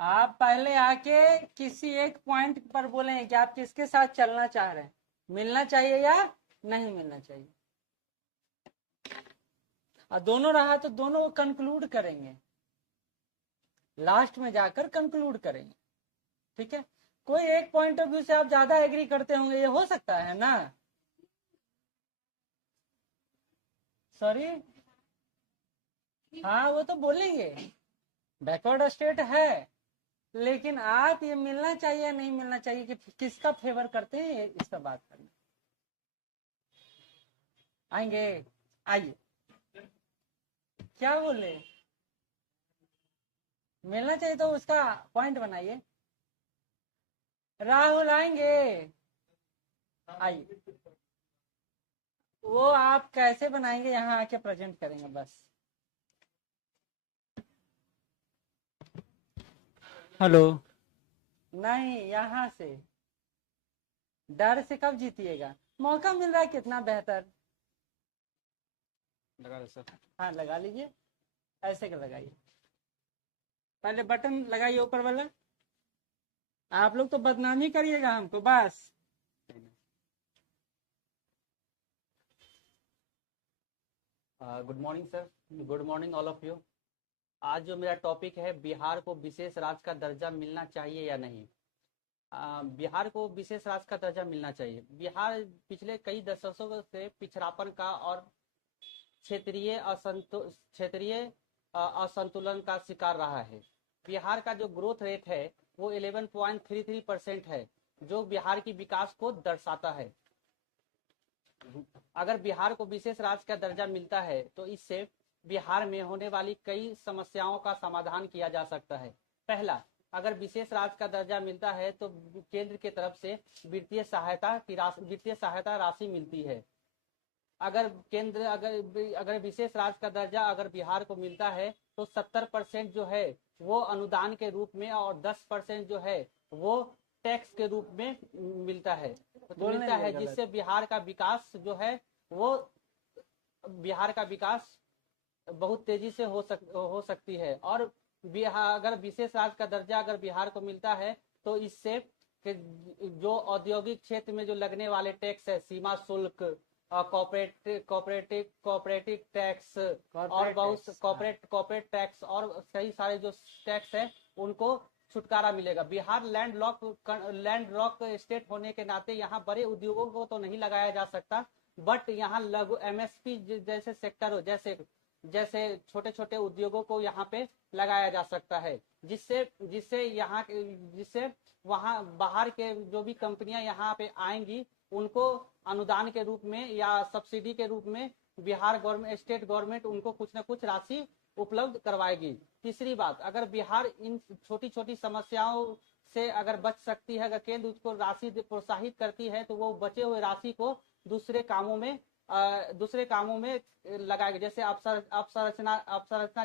आप पहले आके किसी एक पॉइंट पर बोलें कि आप किसके साथ चलना चाह रहे हैं, मिलना चाहिए या नहीं मिलना चाहिए। और दोनों रहा तो दोनों कंक्लूड करेंगे, लास्ट में जाकर कंक्लूड करेंगे। ठीक है, कोई एक पॉइंट ऑफ व्यू से आप ज्यादा एग्री करते होंगे, ये हो सकता है ना। सॉरी, हाँ वो तो बोलेंगे, बैकवर्ड स्टेट है, लेकिन आप ये मिलना चाहिए या नहीं मिलना चाहिए कि किसका फेवर करते हैं, इसका बात करना। आएंगे, आइए, क्या बोले, मिलना चाहिए तो उसका पॉइंट बनाइए। राहुल आएंगे, आइए। वो आप कैसे बनाएंगे, यहाँ आके प्रेजेंट करेंगे बस। हेलो, नहीं यहाँ से, डर से कब जीतिएगा, मौका मिल रहा है कितना बेहतर। लगा लो सर, हाँ लगा लीजिए, ऐसे कर लगाइए, पहले बटन लगाइए ऊपर वाला। आप लोग तो बदनामी करिएगा हमको बस। Good morning sir, good morning all of you. आज जो मेरा टॉपिक है, बिहार को विशेष राज्य का दर्जा मिलना चाहिए या नहीं। बिहार को विशेष राज्य का दर्जा मिलना चाहिए। बिहार पिछले कई दशकों से पिछड़ापन का और क्षेत्रीय असंतुलन का शिकार रहा है। बिहार का जो ग्रोथ रेट है वो 11.33% है, जो बिहार की विकास को दर्शाता है। अगर बिहार को विशेष राज्य का दर्जा मिलता है तो इससे बिहार में होने वाली कई समस्याओं का समाधान किया जा सकता है। पहला, अगर विशेष राज्य का दर्जा मिलता है तो केंद्र की तरफ से वित्तीय सहायता राशि मिलती है। अगर विशेष राज्य का दर्जा अगर बिहार को मिलता है तो 70% जो है वो अनुदान के रूप में और 10% जो है वो टैक्स के रूप में मिलता है, जिससे बिहार का विकास जो है वो बिहार का विकास बहुत तेजी से हो सकती है। और बिहार अगर विशेष राज्य का दर्जा अगर बिहार को मिलता है तो इससे जो औद्योगिक क्षेत्र में जो लगने वाले टैक्स है, सीमा शुल्क, कॉपरेटिव टैक्स और बहुत कॉपरेट टैक्स और कई सारे जो टैक्स है उनको छुटकारा मिलेगा। बिहार लैंड लॉक स्टेट होने के नाते यहाँ बड़े उद्योगों को तो नहीं लगाया जा सकता, बट यहाँ लघु एमएसपी जैसे सेक्टर हो, जैसे छोटे छोटे उद्योगों को यहाँ पे लगाया जा सकता है, जिससे वहाँ बाहर के जो भी कंपनियां यहाँ पे आएंगी उनको अनुदान के रूप में या सब्सिडी के रूप में बिहार गवर्नमेंट, स्टेट गवर्नमेंट उनको कुछ न कुछ राशि उपलब्ध करवाएगी। तीसरी बात, अगर बिहार इन छोटी छोटी समस्याओं से अगर बच सकती है, अगर केंद्र उसको राशि प्रोत्साहित करती है तो वो बचे हुए राशि को दूसरे कामों में लगाएगी। जैसे अवसंरचना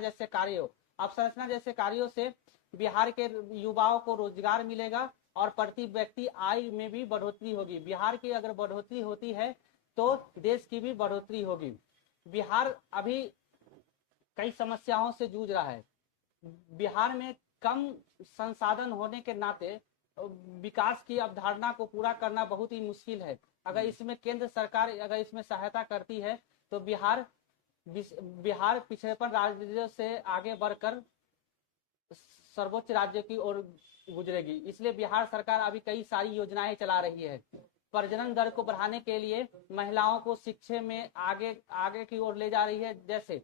जैसे कार्यों से बिहार के युवाओं को रोजगार मिलेगा और प्रति व्यक्ति आय में भी बढ़ोतरी होगी। बिहार की अगर बढ़ोतरी होती है तो देश की भी बढ़ोतरी होगी। बिहार अभी कई समस्याओं से जूझ रहा है। बिहार में कम संसाधन होने के नाते विकास की अवधारणा को पूरा करना बहुत ही मुश्किल है। अगर इसमें केंद्र सरकार अगर इसमें सहायता करती है तो बिहार पिछड़ेपन राज्यों से आगे बढ़कर सर्वोच्च राज्य की ओर गुजरेगी। इसलिए बिहार सरकार अभी कई सारी योजनाएं चला रही है। प्रजनन दर को बढ़ाने के लिए महिलाओं को शिक्षा में आगे की ओर ले जा रही है। जैसे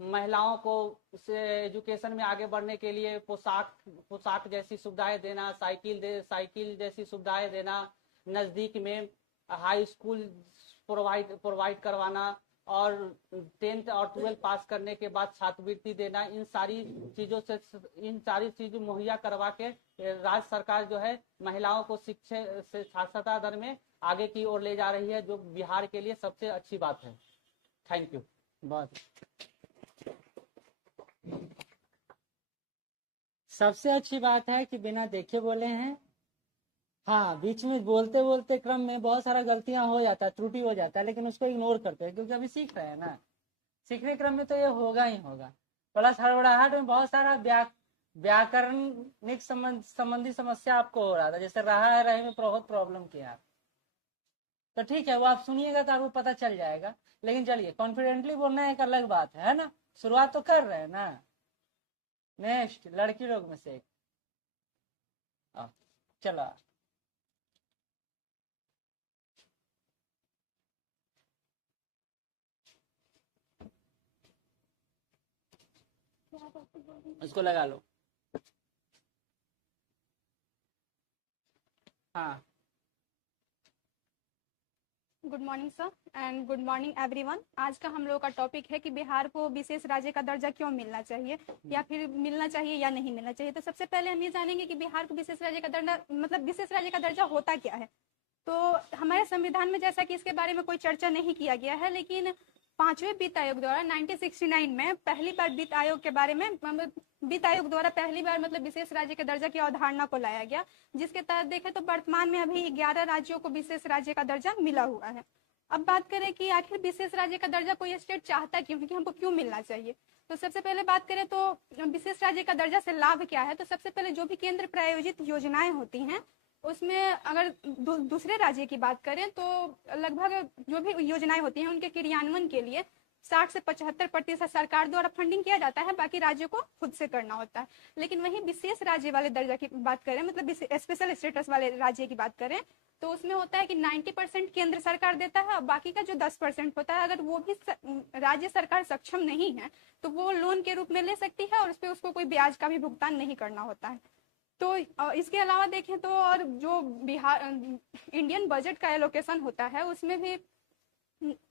महिलाओं को एजुकेशन में आगे बढ़ने के लिए पोशाक जैसी सुविधाएं देना, साइकिल जैसी सुविधाएं देना, नजदीक में हाई स्कूल प्रोवाइड करवाना और 10th और 12th पास करने के बाद छात्रवृत्ति देना, इन सारी चीजों मुहैया करवा के राज्य सरकार जो है महिलाओं को शिक्षा से साक्षरता दर में आगे की ओर ले जा रही है, जो बिहार के लिए सबसे अच्छी बात है। Thank you. बहुत सबसे अच्छी बात है कि बिना देखे बोले हैं। हाँ, बीच में बोलते बोलते क्रम में बहुत सारा गलतियां हो जाता है, त्रुटि हो जाता है, लेकिन उसको इग्नोर करते हैं क्योंकि अभी सीख रहे हैं ना। सीखने क्रम में तो ये होगा ही होगा। प्लस हड़बड़ाहट में बहुत सारा व्याकरणिक संबंधी समस्या आपको हो रहा था, जैसे रहा है रहे में बहुत प्रॉब्लम किया, तो ठीक है वो आप सुनिएगा तो आपको पता चल जाएगा। लेकिन चलिए कॉन्फिडेंटली बोलना एक अलग बात है ना, शुरुआत तो कर रहे हैं ना। नेक्स्ट लड़की लोग में से चलो इसको लगा लो। हाँ good morning sir and good morning everyone. आज का हम लोग का टॉपिक है कि बिहार को विशेष राज्य का दर्जा क्यों मिलना चाहिए या फिर मिलना चाहिए या नहीं मिलना चाहिए। तो सबसे पहले हम ये जानेंगे कि बिहार को विशेष राज्य का दर्जा मतलब विशेष राज्य का दर्जा होता क्या है। तो हमारे संविधान में जैसा कि इसके बारे में कोई चर्चा नहीं किया गया है, लेकिन 5वें वित्त आयोग द्वारा 1969 में पहली बार वित्त आयोग के बारे में वित्त आयोग द्वारा पहली बार मतलब विशेष राज्य के दर्जा की अवधारणा को लाया गया, जिसके तहत देखें तो वर्तमान में अभी 11 राज्यों को विशेष राज्य का दर्जा मिला हुआ है। अब बात करें कि आखिर विशेष राज्य का दर्जा कोई स्टेट चाहता क्यों है, कि हमको क्यों मिलना चाहिए। तो सबसे पहले बात करें तो विशेष राज्य का दर्जा से लाभ क्या है। तो सबसे पहले जो भी केंद्र प्रायोजित योजनाएं होती हैं उसमें अगर दूसरे राज्य की बात करें तो लगभग जो भी योजनाएं होती हैं उनके क्रियान्वयन के लिए 60 से 75% सरकार द्वारा फंडिंग किया जाता है, बाकी राज्यों को खुद से करना होता है। लेकिन वहीं विशेष राज्य वाले दर्जा की बात करें, मतलब स्पेशल स्टेटस वाले राज्य की बात करें, तो उसमें होता है कि 90% केंद्र सरकार देता है और बाकी का जो 10% होता है अगर वो भी राज्य सरकार सक्षम नहीं है तो वो लोन के रूप में ले सकती है और उस पर उसको कोई ब्याज का भी भुगतान नहीं करना होता है। तो इसके अलावा देखें तो और जो बिहार इंडियन बजट का एलोकेशन होता है उसमें भी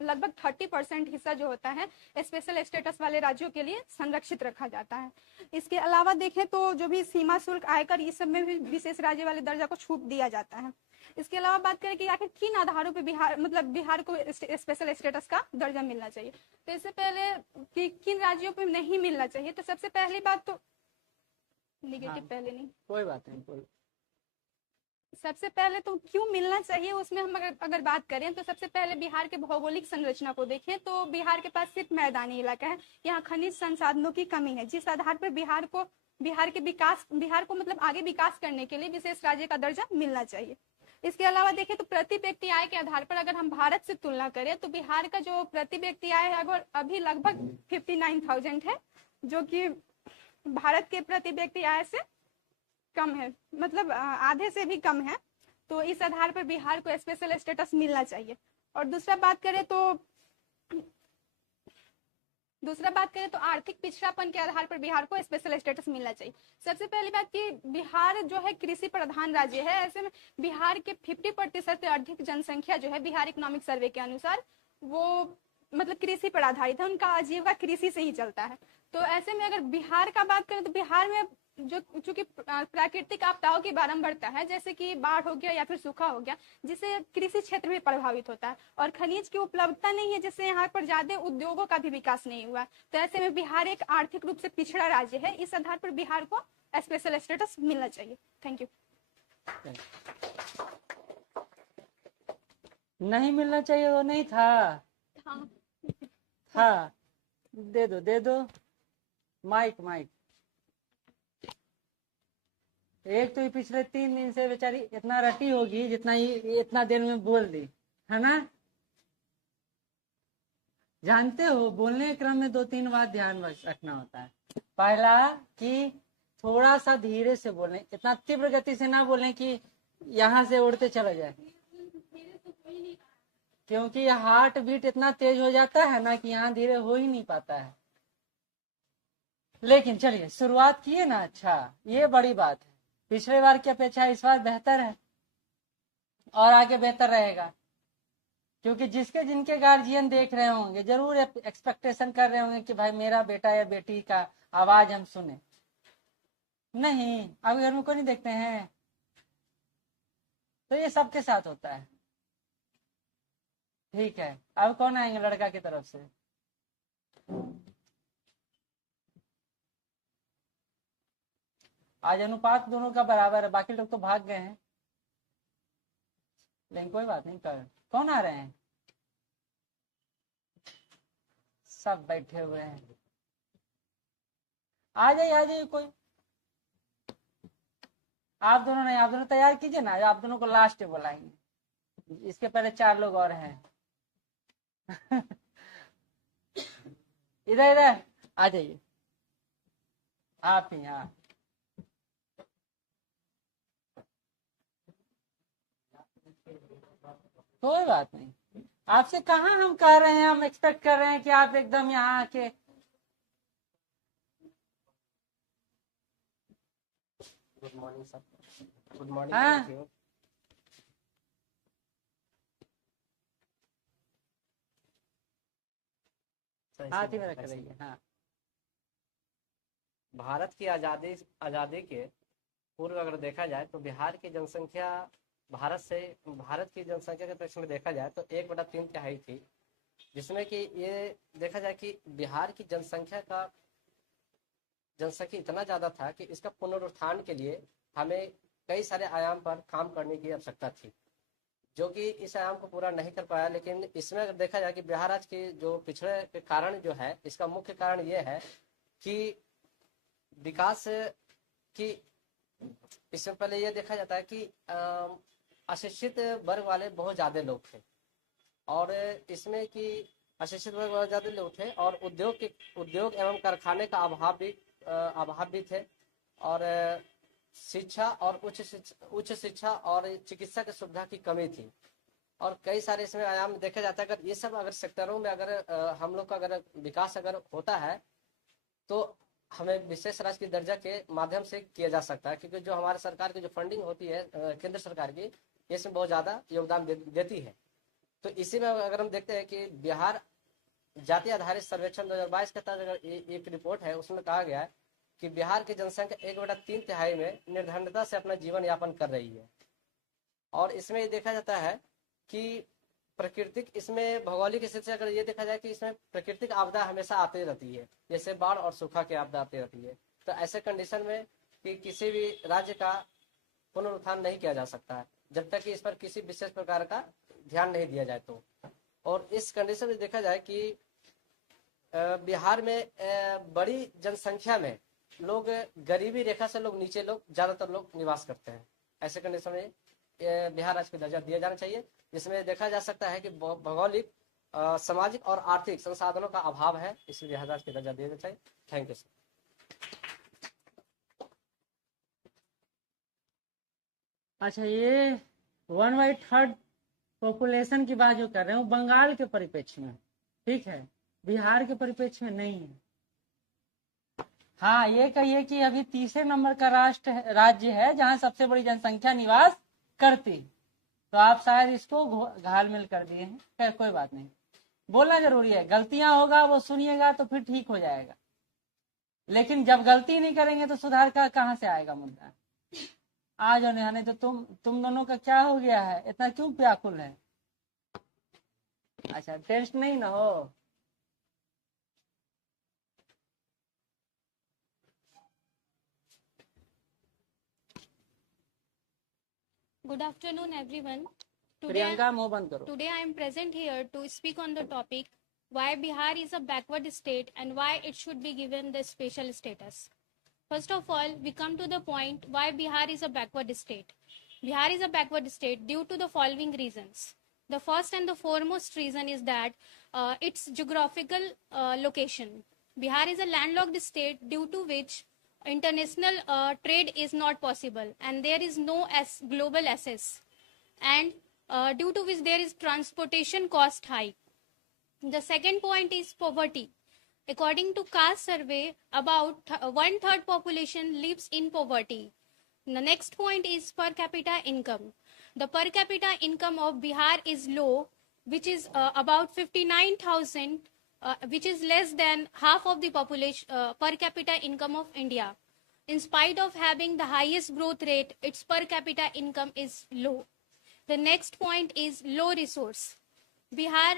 लगभग 30% हिस्सा जो होता है स्पेशल स्टेटस वाले राज्यों के लिए संरक्षित रखा जाता है। इसके अलावा देखें तो जो भी सीमा शुल्क, आयकर, इस सब में भी विशेष राज्य वाले दर्जा को छूट दिया जाता है। इसके अलावा बात करें कि आखिर किन आधारों पे बिहार को स्पेशल स्टेटस का दर्जा मिलना चाहिए। तो इससे पहले कि किन राज्यों पे नहीं मिलना चाहिए, तो सबसे पहली बात तो निगेटिव पहले नहीं, कोई बात नहीं। सबसे पहले तो क्यों मिलना चाहिए उसमें हम अगर बात करें तो सबसे पहले बिहार के भौगोलिक संरचना को देखें तो बिहार के पास सिर्फ मैदानी इलाका है, यहाँ खनिज संसाधनों की कमी है, जिस आधार पर बिहार को मतलब आगे विकास करने के लिए विशेष राज्य का दर्जा मिलना चाहिए। इसके अलावा देखें तो प्रति व्यक्ति आय के आधार पर अगर हम भारत से तुलना करें तो बिहार का जो प्रति व्यक्ति आय है अभी लगभग 59,000 है, जो कि भारत के प्रति व्यक्ति आय से कम है, मतलब आधे से भी कम है। तो इस आधार पर बिहार को स्पेशल स्टेटस मिलना चाहिए। और दूसरा बात करें तो आर्थिक पिछड़ापन के आधार पर बिहार को स्पेशल स्टेटस मिलना चाहिए। सबसे पहली बात कि बिहार जो है कृषि प्रधान राज्य है, ऐसे में बिहार के 50% से अधिक जनसंख्या जो है बिहार इकोनॉमिक सर्वे के अनुसार वो मतलब कृषि पर आधारित है, उनका आजीविका कृषि से ही चलता है। तो ऐसे में अगर बिहार का बात करें तो बिहार में जो चूंकि प्राकृतिक आपदाओं की बारंबारता है, जैसे कि बाढ़ हो गया या फिर सूखा हो गया, जिससे कृषि क्षेत्र भी प्रभावित होता है और खनिज की उपलब्धता नहीं है, जिससे यहाँ पर ज्यादा उद्योगों का भी विकास नहीं हुआ। तो ऐसे में बिहार एक आर्थिक रूप से पिछड़ा राज्य है, इस आधार पर बिहार को स्पेशल स्टेटस मिलना चाहिए। Thank you. नहीं मिलना चाहिए वो नहीं था। हाँ दे दो माइक। एक तो ये पिछले 3 दिन से बेचारी इतना रटी होगी जितना ये इतना देर में बोल दी है ना। जानते हो बोलने के क्रम में 2-3 बात ध्यान रखना होता है। पहला कि थोड़ा सा धीरे से बोलें, इतना तीव्र गति से ना बोलें कि यहाँ से उड़ते चला जाए, क्योंकि हार्ट बीट इतना तेज हो जाता है ना कि यहाँ धीरे हो ही नहीं पाता है। लेकिन चलिए शुरुआत किए ना, अच्छा ये बड़ी बात है। पिछले बार की अपेक्षा इस बार बेहतर है और आगे बेहतर रहेगा, क्योंकि जिनके गार्जियन देख रहे होंगे जरूर एक्सपेक्टेशन कर रहे होंगे कि भाई मेरा बेटा या बेटी का आवाज हम सुने। नहीं, अब घर में कोई नहीं देखते हैं, तो ये सबके साथ होता है। ठीक है, अब कौन आएंगे लड़का की तरफ से? आज अनुपात दोनों का बराबर है, बाकी लोग तो भाग गए हैं, लेकिन कोई बात नहीं। कौन आ रहे हैं? सब बैठे हुए हैं। आ जाइए कोई। आप दोनों नहीं, आप दोनों तैयार कीजिए ना, आप दोनों को लास्ट बुलाएंगे, इसके पहले 4 लोग और हैं। इधर इधर आ जाइए, आप ही। हाँ, कोई बात नहीं, आपसे कहाँ हम कह रहे हैं, हम एक्सपेक्ट कर रहे हैं कि आप एकदम यहाँ आके। Good morning sir. Good morning. हाँ, हाथ ही में रख रही है। हाँ, भारत की आज़ादी के पूर्व अगर देखा जाए तो बिहार की जनसंख्या भारत की जनसंख्या के पक्ष में देखा जाए तो 1/3 थी, जिसमें कि ये देखा जाए कि बिहार की जनसंख्या इतना ज़्यादा था कि इसका पुनरुत्थान के लिए हमें कई सारे आयाम पर काम करने की आवश्यकता थी, जो कि इस आयाम को पूरा नहीं कर पाया। लेकिन इसमें अगर देखा जाए कि बिहार आज के जो पिछड़े के कारण जो है, इसका मुख्य कारण ये है कि विकास की, इससे पहले ये देखा जाता है कि अशिक्षित वर्ग वाले बहुत ज़्यादा लोग थे, और इसमें कि अशिक्षित वर्ग बहुत ज़्यादा लोग थे और उद्योग एवं कारखाने का अभाव भी थे, और शिक्षा और उच्च शिक्षा और चिकित्सा की सुविधा की कमी थी, और कई सारे इसमें आयाम देखा जाता है। अगर ये सब अगर सेक्टरों में अगर हम लोग का अगर विकास अगर होता है तो हमें विशेष राज्य की दर्जा के माध्यम से किया जा सकता है, क्योंकि जो हमारे सरकार की जो फंडिंग होती है केंद्र सरकार की, इसमें बहुत ज़्यादा योगदान देती है। तो इसी में अगर हम देखते हैं कि बिहार जाति आधारित सर्वेक्षण 2022 के तहत अगर एक रिपोर्ट है, उसमें कहा गया है कि बिहार की जनसंख्या 1/3 में निर्धनता से अपना जीवन यापन कर रही है। और इसमें देखा जाता है कि प्राकृतिक, इसमें भौगोलिक स्थिति से अगर ये देखा जाए कि इसमें प्राकृतिक आपदा हमेशा आती रहती है, जैसे बाढ़ और सूखा की आपदा आती रहती है। तो ऐसे कंडीशन में कि किसी भी राज्य का पुनरुत्थान नहीं किया जा सकता है जब तक कि इस पर किसी विशेष प्रकार का ध्यान नहीं दिया जाए तो। और इस कंडीशन में देखा जाए कि बिहार में बड़ी जनसंख्या में लोग गरीबी रेखा से नीचे ज़्यादातर लोग निवास करते हैं। ऐसे कंडीशन में बिहार राज्य को दर्जा दिया जाना चाहिए, जिसमें देखा जा सकता है कि भौगोलिक, सामाजिक और आर्थिक संसाधनों का अभाव है, इसलिए बिहार राज्य को दर्जा दिया जाना चाहिए। Thank you sir. अच्छा, ये 1/3 पॉपुलेशन की बात जो कर रहे हैं वो बंगाल के परिप्रेक्ष्य में, ठीक है, बिहार के परिप्रेक्ष्य में नहीं है। हाँ, ये कहिए कि अभी तीसरे नंबर का राज्य है जहाँ सबसे बड़ी जनसंख्या निवास करती, तो आप शायद इसको घालमेल कर दिए हैं। खैर कोई बात नहीं, बोलना जरूरी है, गलतियां होगा वो सुनिएगा तो फिर ठीक हो जाएगा, लेकिन जब गलती नहीं करेंगे तो सुधार का कहाँ से आएगा मुद्दा। आ जाओ नहीं तो तुम दोनों का क्या हो गया है, इतना क्यों व्याकुल है? अच्छा, टेस्ट नहीं ना हो। Good afternoon, everyone. प्रियंका, मुंह बंद करो। Today I am present here to speak on the topic why Bihar is a backward state and why it should be given the special status. First of all, we come to the point why Bihar is a backward state. Bihar is a backward state due to the following reasons. The first and the foremost reason is that its geographical location. Bihar is a landlocked state due to which international trade is not possible and there is no global access, and due to which there is transportation cost high. The second point is poverty. According to caste survey, about 1/3 population lives in poverty. The next point is per capita income. The per capita income of Bihar is low, which is about 59,000, which is less than half of the population per capita income of India. In spite of having the highest growth rate, its per capita income is low. The next point is low resource. Bihar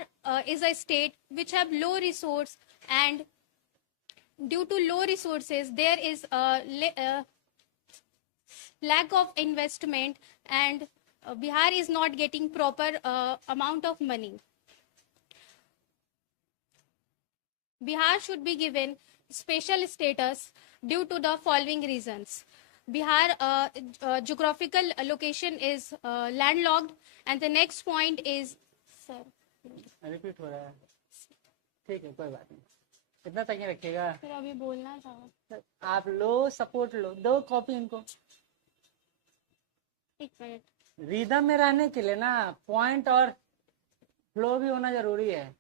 is a state which have low resource, and due to low resources, there is a lack of investment, and Bihar is not getting proper amount of money. Bihar should be given special status due to the following reasons. Bihar geographical location is landlocked, and the next point is, sir, repeat हो रहा है, ठीक है कोई बात नहीं, इतना तक ही रखिएगा। फिर अभी बोलना था। आप लो, सपोर्ट लो, दो कॉपी इनको। एक मिनट। रिदम में रहने के लिए ना पॉइंट और फ्लो भी होना जरूरी है,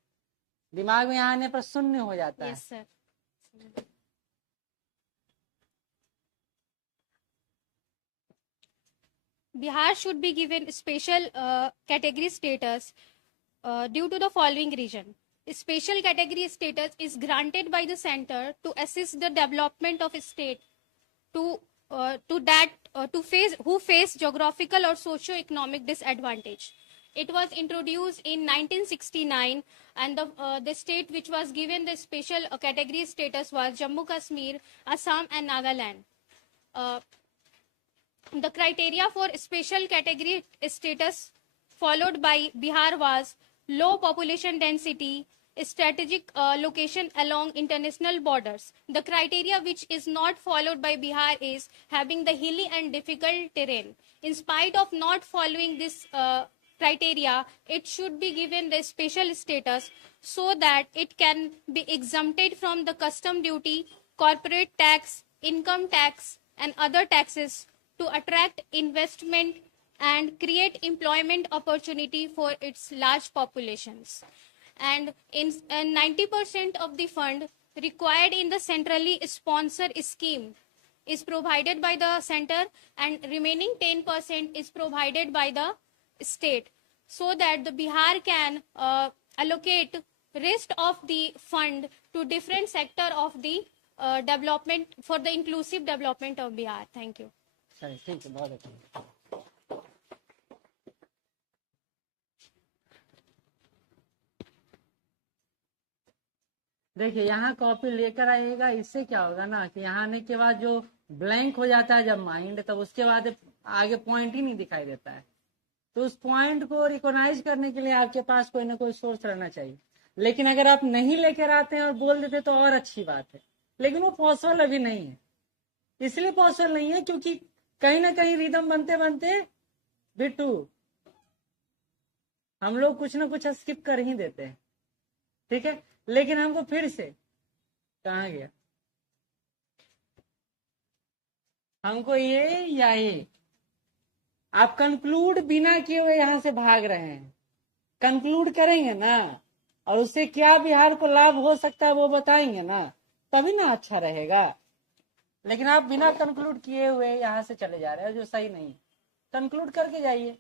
दिमाग में यहाँ आने पर शून्य हो जाता है। Yes sir. Bihar should be given special category status due to the following reason. Special category status is granted by the center to assist the development of a state to who face geographical or socio-economic disadvantage. It was introduced in 1969, and the state which was given the special category status was Jammu Kashmir, Assam, and Nagaland. The criteria for special category status followed by Bihar was low population density, strategic location along international borders. The criteria which is not followed by Bihar is having the hilly and difficult terrain. In spite of not following this criteria, it should be given the special status so that it can be exempted from the custom duty, corporate tax, income tax, and other taxes to attract investment and create employment opportunity for its large populations. And 90% of the fund required in the centrally sponsored scheme is provided by the center, and remaining 10% is provided by the state, so that the Bihar can allocate rest of the fund to different sector of the development for the inclusive development of Bihar. Thank you. सही, ठीक है, बहुत अच्छा। देखिए यहाँ copy लेकर आइएगा, इससे क्या होगा ना कि यहाँ आने के बाद जो ब्लैंक हो जाता है जब माइंड, तब उसके बाद आगे पॉइंट ही नहीं दिखाई देता है। तो उस पॉइंट को रिकॉग्नाइज करने के लिए आपके पास कोई ना कोई सोर्स रहना चाहिए। लेकिन अगर आप नहीं लेकर आते हैं और बोल देते तो और अच्छी बात है, लेकिन वो पॉसिबल अभी नहीं है। इसलिए पॉसिबल नहीं है क्योंकि कहीं ना कहीं रिदम बनते बनते बिट्टू हम लोग कुछ ना कुछ स्किप कर ही देते हैं, ठीक है। लेकिन हमको फिर से कहाँ गया, हमको ये या ये, आप कंक्लूड बिना किए हुए यहां से भाग रहे हैं। कंक्लूड करेंगे ना, और उससे क्या बिहार को लाभ हो सकता है वो बताएंगे ना, तभी ना अच्छा रहेगा। लेकिन आप बिना कंक्लूड किए हुए यहाँ से चले जा रहे हैं, जो सही नहीं। कंक्लूड करके जाइए।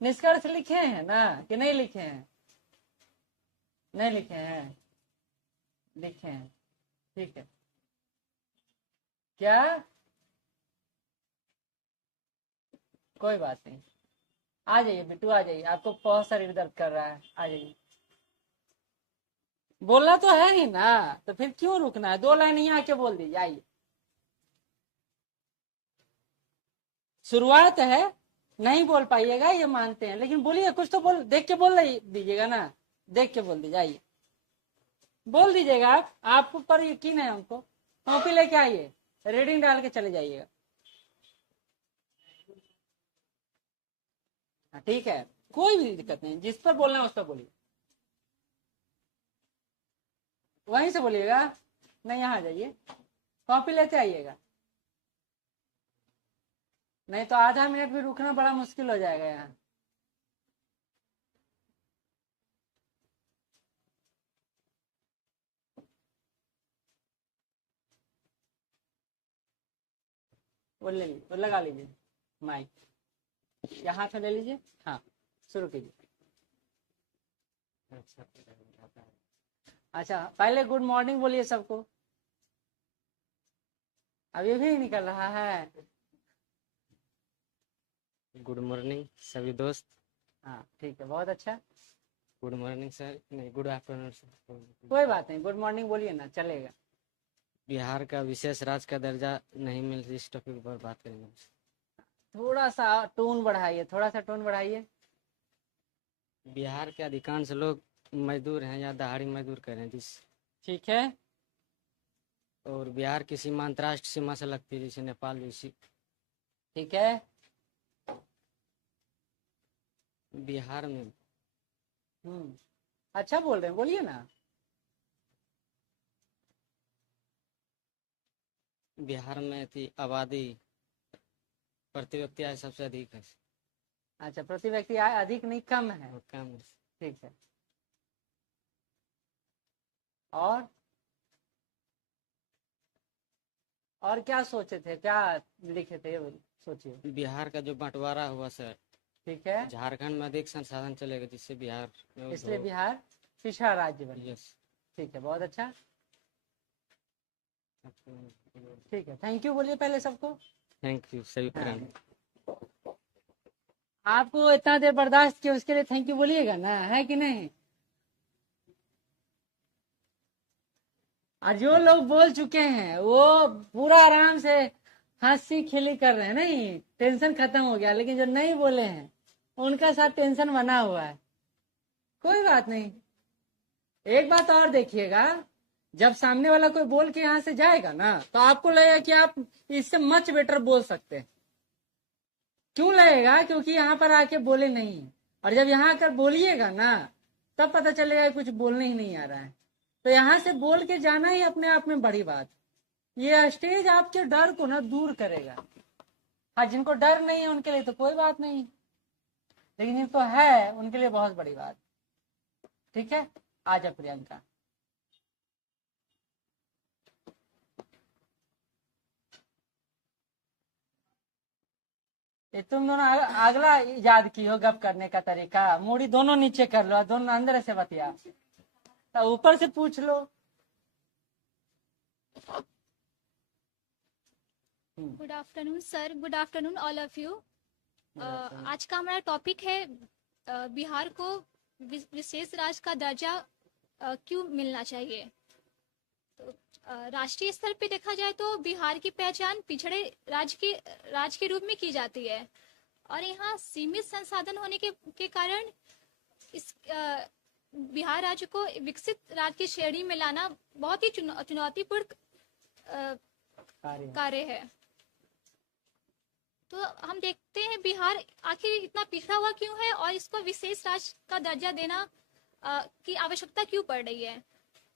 निष्कर्ष लिखे हैं ना कि नहीं लिखे हैं? नहीं लिखे हैं? लिखे हैं, ठीक है। क्या? कोई बात नहीं, आ जाइए बिट्टू, आ जाइए। आपको बहुत शरीर दर्द कर रहा है, आ जाइए। बोलना तो है ही ना, तो फिर क्यों रुकना है? 2 लाइन यहाँ आके बोल दीजिए, आइए। शुरुआत है, नहीं बोल पाइएगा ये मानते हैं, लेकिन बोलिए कुछ तो, बोल देख के बोल दीजिएगा ना, देख के बोल दीजिए, आइए बोल दीजिएगा। आप पर यकीन है हमको। कॉपी लेके आइए, रीडिंग डाल के चले जाइएगा, ठीक है। कोई भी दिक्कत नहीं, जिस पर बोलना है उस पर बोलिए, वहीं से बोलिएगा। नहीं, यहाँ आ जाइए, कॉपी लेते आइएगा, नहीं तो आधा मिनट भी रुकना बड़ा मुश्किल हो जाएगा यहाँ। वो ले लीजिए, वो लगा लीजिए माइक, यहाँ से ले लीजिए। हाँ, शुरू कीजिए। अच्छा, पहले गुड मॉर्निंग बोलिए सबको। अभी भी निकल रहा है। गुड मॉर्निंग सभी दोस्त। हाँ, ठीक है, बहुत अच्छा। गुड मॉर्निंग सर, नहीं गुड आफ्टरनून सर। कोई बात नहीं, गुड मॉर्निंग बोलिए ना, चलेगा। बिहार का विशेष राज्य का दर्जा नहीं मिल रही, इस टॉपिक पर बात करेंगे। थोड़ा सा टोन बढ़ाइए, थोड़ा सा टोन बढ़ाइए। बिहार के अधिकांश लोग मजदूर हैं या दहाड़ी मजदूर कर रहे हैं, ठीक है। और बिहार की सीमा अंतर्राष्ट्रीय सीमा से लगती है, जैसे नेपाल जैसी ठीक है। बिहार में अच्छा बोल रहे हैं, बोलिए ना। बिहार में थी आबादी प्रति व्यक्ति आय सबसे अधिक है अच्छा, प्रति व्यक्ति आय अधिक नहीं कम है। और कम है। ठीक है। और क्या सोचे थे, क्या लिखे थे, वो सोचिए। बिहार का जो बंटवारा हुआ सर, ठीक है, झारखंड में अधिक संसाधन चलेगा जिससे बिहार में इसलिए उद्योग- बिहार पिछड़ा राज्य बन गया। यस। ठीक है, बहुत अच्छा। ठीक है, थैंक यू बोलिए पहले सबको। थैंक यू सभी हाँ। प्राण। आपको इतना देर बर्दाश्त किया उसके लिए थैंक यू बोलिएगा ना, है कि नहीं। और जो लोग बोल चुके हैं वो पूरा आराम से हंसी खिली कर रहे हैं, नहीं टेंशन खत्म हो गया। लेकिन जो नहीं बोले हैं उनका साथ टेंशन बना हुआ है। कोई बात नहीं। एक बात और देखिएगा, जब सामने वाला कोई बोल के यहाँ से जाएगा ना तो आपको लगेगा कि आप इससे मच बेटर बोल सकते हैं। क्यों लगेगा? क्योंकि यहाँ पर आके बोले नहीं है। और जब यहाँ आकर बोलिएगा ना तब पता चलेगा कुछ बोलने ही नहीं आ रहा है। तो यहाँ से बोल के जाना ही अपने आप में बड़ी बात। ये स्टेज आपके डर को ना दूर करेगा। हाँ, जिनको डर नहीं है उनके लिए तो कोई बात नहीं, लेकिन जिनको है उनके लिए बहुत बड़ी बात। ठीक है, आजा प्रियंका। ये तुम दोनों अगला याद की हो गप करने का तरीका। मूड़ी दोनों नीचे कर लो, दोनों अंदर से बतिया, तो ऊपर से पूछ लो। Good afternoon sir, good afternoon all of you. आज का हमारा टॉपिक है बिहार को विशेष राज्य का दर्जा क्यों मिलना चाहिए। तो राष्ट्रीय स्तर पे देखा जाए तो बिहार की पहचान पिछड़े राज्य के रूप में की जाती है और यहाँ सीमित संसाधन होने के कारण इस बिहार राज्य को विकसित राज्य की श्रेणी में लाना बहुत ही चुनौतीपूर्ण कार्य है। तो हम देखते हैं बिहार आखिर इतना पिछड़ा हुआ क्यों है और इसको विशेष राज्य का दर्जा देना की आवश्यकता क्यों पड़ रही है।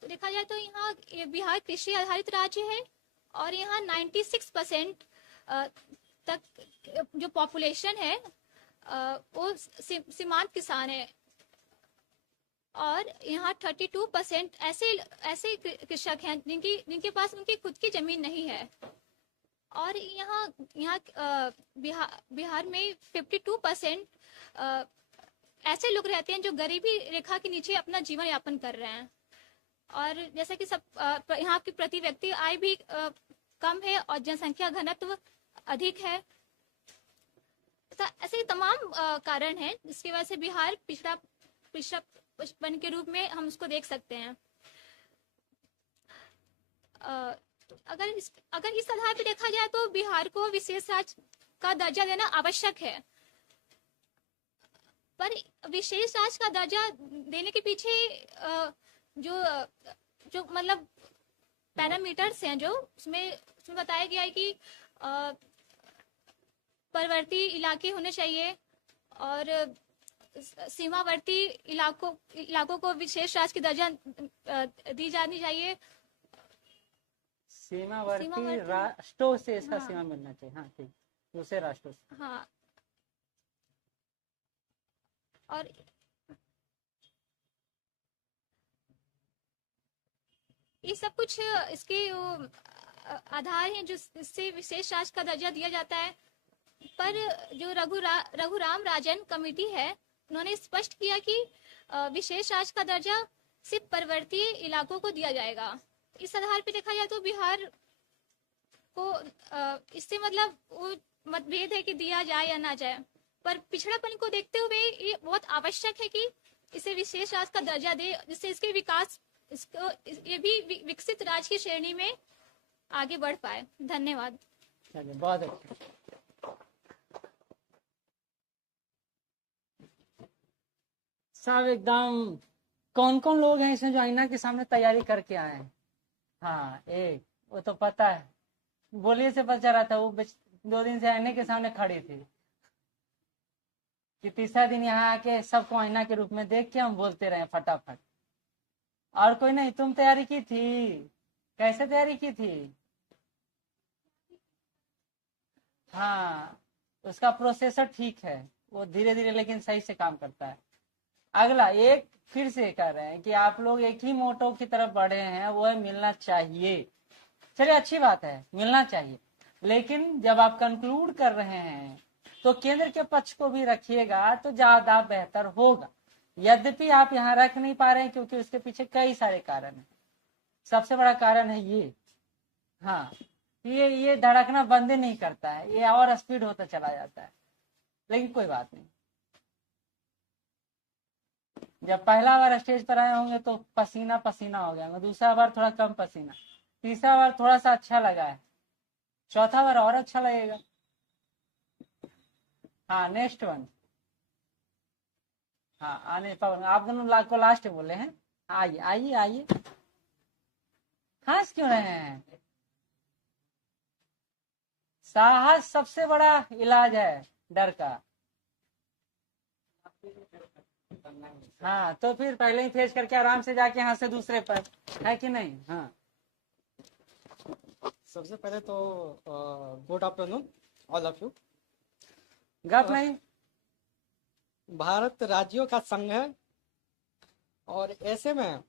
तो देखा जाए तो यहाँ बिहार कृषि आधारित राज्य है और यहाँ 96% तक जो पॉपुलेशन है वो सीमांत किसान है और यहाँ 32% ऐसे कृषक हैं जिनके पास उनकी खुद की जमीन नहीं है। और यहाँ बिहार में 52% ऐसे लोग रहते हैं जो गरीबी रेखा के नीचे अपना जीवन यापन कर रहे हैं। और जैसा कि यहाँ की प्रति व्यक्ति आय भी कम है और जनसंख्या घनत्व अधिक है। तो ऐसे तमाम कारण हैं जिसकी वजह से बिहार पिछड़ापन के रूप में हम उसको देख सकते हैं। अगर इस आधार पर देखा जाए तो बिहार को विशेष राज्य का दर्जा देना आवश्यक है। पर विशेष राज्य का दर्जा देने के पीछे जो मतलब पैरामीटर्स हैं जो उसमें बताया गया है कि पर्वतीय इलाके होने चाहिए और सीमावर्ती इलाकों को विशेष राज्य की दर्जा दी जानी चाहिए। सीमावर्ती राष्ट्रों से इसका हाँ। सीमा मिलना चाहिए। हाँ ठीक, दूसरे राष्ट्रों से। हाँ, और ये सब कुछ इसके आधार हैं जो इससे विशेष राज्य का दर्जा दिया जाता है। पर जो रघुराम राजन कमेटी है उन्होंने स्पष्ट किया कि विशेष राज्य का दर्जा सिर्फ पर्वतीय इलाकों को दिया जाएगा। इस आधार पर देखा जाए तो बिहार को इससे मतलब वो मतभेद है कि दिया जाए या ना जाए, पर पिछड़ापन को देखते हुए ये बहुत आवश्यक है कि इसे विशेष राज्य का दर्जा दे जिससे इसके विकास ये भी विकसित राज्य की श्रेणी में आगे बढ़ पाए। धन्यवाद। चलिए, बहुत अच्छा। सब एकदम कौन कौन लोग हैं इसमें जो आईना के सामने तैयारी करके आए हैं? हाँ, एक वो तो पता है, बोलिए से बचा रहा था वो 2 दिन से आईने के सामने खड़ी थी कि तीसरा दिन यहाँ आके सबको आईना के रूप में देख के हम बोलते रहे फटाफट। और कोई नहीं, तुम तैयारी की थी? कैसे तैयारी की थी? हाँ, उसका प्रोसेसर ठीक है, वो धीरे धीरे लेकिन सही से काम करता है। अगला एक फिर से कह रहे हैं कि आप लोग एक ही मोटो की तरफ बढ़े हैं, वो है मिलना चाहिए। चलिए अच्छी बात है, मिलना चाहिए, लेकिन जब आप कंक्लूड कर रहे हैं तो केंद्र के पक्ष को भी रखिएगा तो ज्यादा बेहतर होगा। यद्यपि आप यहाँ रख नहीं पा रहे हैं क्योंकि उसके पीछे कई सारे कारण हैं। सबसे बड़ा कारण है ये, हाँ, ये धड़कना बंद ही नहीं करता है, ये और स्पीड होता चला जाता है। लेकिन कोई बात नहीं, जब पहला बार स्टेज पर आए होंगे तो पसीना पसीना हो गया, दूसरा बार थोड़ा कम पसीना, तीसरा बार थोड़ा सा अच्छा लगा है, चौथा बार और अच्छा लगेगा। हाँ, नेक्स्ट वन। हाँ, आने पवन, आप दोनों को लास्ट बोले हैं। आइए आइए आइए, हंस क्यों रहे हैं? साहस सबसे बड़ा इलाज है डर का। हाँ, तो फिर पहले ही फेस करके आराम से जाके यहाँ से दूसरे पर, है कि नहीं? हाँ, सबसे पहले तो good afternoon all of you. गप नहीं। भारत राज्यों का संघ है और ऐसे में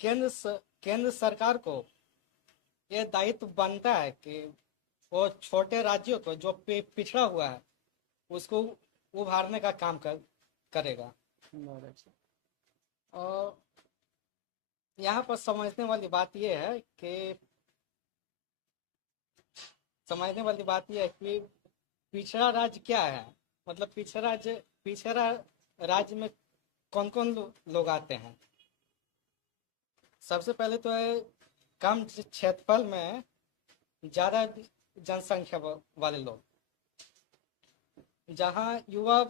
केंद्र सरकार को ये दायित्व बनता है कि वो छोटे राज्यों को जो पिछड़ा हुआ है उसको उभारने का काम करेगा। बहुत अच्छा। और यहाँ पर समझने वाली बात यह है कि पिछड़ा राज्य क्या है, मतलब पिछड़ा राज्य में कौन कौन लोग आते हैं। सबसे पहले तो है कम क्षेत्रफल में ज्यादा जनसंख्या वाले लोग, जहाँ युवा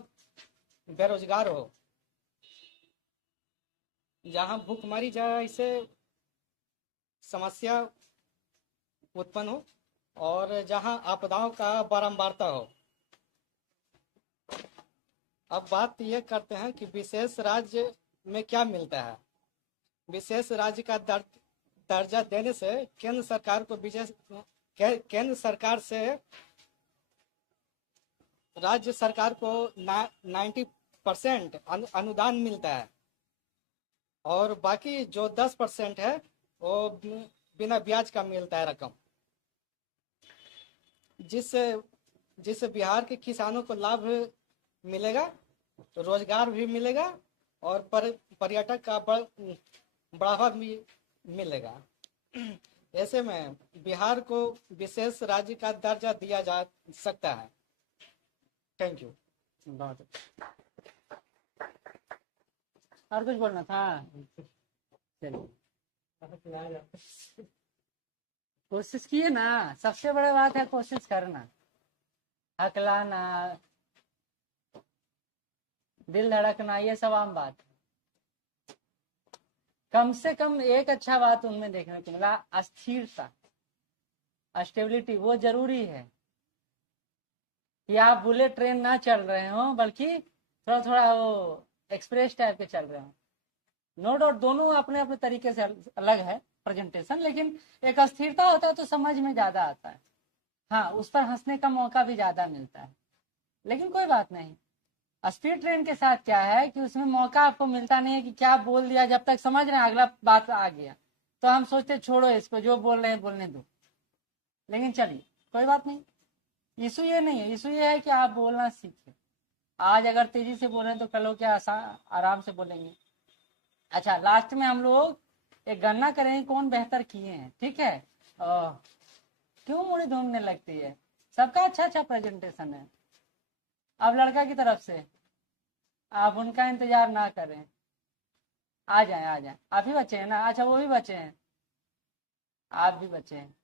बेरोजगार हो, जहाँ भूखमरी जैसे समस्या उत्पन्न हो और जहाँ आपदाओं का बारंबारता हो। अब बात यह करते हैं कि विशेष राज्य में क्या मिलता है। विशेष राज्य का दर्जा देने से केंद्र सरकार से राज्य सरकार को 90% अनुदान मिलता है और बाकी जो 10% है वो बिना ब्याज का मिलता है रकम, जिससे बिहार के किसानों को लाभ मिलेगा, रोजगार भी मिलेगा और पर्यटक का बढ़ावा भी मिलेगा। ऐसे में बिहार को विशेष राज्य का दर्जा दिया जा सकता है। Thank you. बहुत अच्छा। और कुछ बोलना था? चलिए, कोशिश किए ना, सबसे बड़ी बात है कोशिश करना, हकलाना, दिल धड़कना, ये सब आम बात है। कम से कम एक अच्छा बात उनमें देखने को मिला, अस्थिरता, स्टेबिलिटी, वो जरूरी है कि आप बुलेट ट्रेन ना चल रहे हो बल्कि थोड़ा थोड़ा वो एक्सप्रेस टाइप के चल रहे हो। नो डाउट दोनों अपने अपने तरीके से अलग है प्रेजेंटेशन, लेकिन एक अस्थिरता होता है तो समझ में ज्यादा आता है। हाँ, उस पर हंसने का मौका भी ज्यादा मिलता है, लेकिन कोई बात नहीं। स्पीड ट्रेन के साथ क्या है कि उसमें मौका आपको मिलता नहीं है कि क्या बोल दिया, जब तक समझ रहे हैं अगला बात आ गया तो हम सोचते छोड़ो इसको, जो बोल रहे हैं बोलने दो। लेकिन चलिए कोई बात नहीं, इशू ये नहीं है, इशू ये है कि आप बोलना सीखें। आज अगर तेजी से बोल रहे हैं तो कल क्या आराम से बोलेंगे। अच्छा, लास्ट में हम लोग एक गणना करेंगे कौन बेहतर किए हैं, ठीक है? क्यों मुड़ी ढूंढने लगती है? सबका अच्छा अच्छा प्रेजेंटेशन है। अब लड़का की तरफ से आप उनका इंतजार ना करें, आ जाएं आ जाएं। आप ही बच्चे हैं ना? अच्छा, वो भी बच्चे हैं, आप भी बच्चे हैं,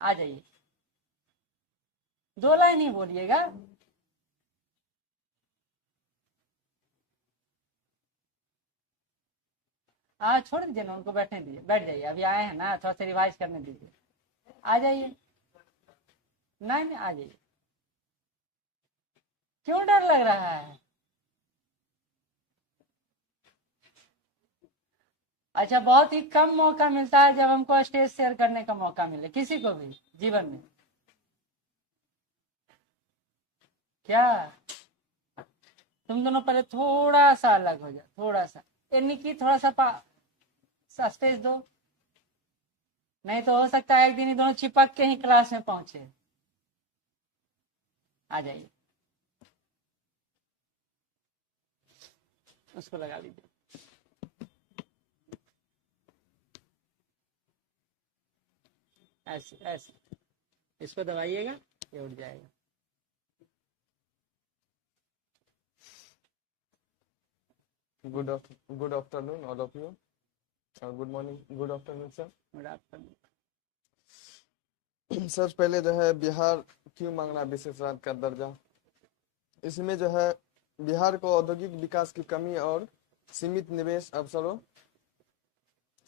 आ जाइए। 2 लाइन ही बोलिएगा। हाँ, छोड़ दीजिए ना, उनको बैठने दीजिए, बैठ जाइए, अभी आए हैं ना, थोड़ा सा रिवाइज करने दीजिए, आ जाइए। नहीं नहीं, आ जाइए। क्यों डर लग रहा है? अच्छा, बहुत ही कम मौका मिलता है जब हमको स्टेज शेयर करने का मौका मिले, किसी को भी जीवन में। क्या तुम दोनों पहले थोड़ा सा अलग हो जाओ, थोड़ा सा, यानी कि थोड़ा सा स्टेज दो, नहीं तो हो सकता है एक दिन ये दोनों चिपक के ही क्लास में पहुंचे। आ जाइए, उसको लगा लीजिए। ऐसे ऐसे इसको दबाइएगा, ये उठ जाएगा। Good afternoon, all of you. Good morning, good afternoon, sir. Good afternoon. Sir, पहले जो है बिहार क्यों मांगना विशेष राज्य का दर्जा? इसमें जो है बिहार को औद्योगिक विकास की कमी और सीमित निवेश अवसरों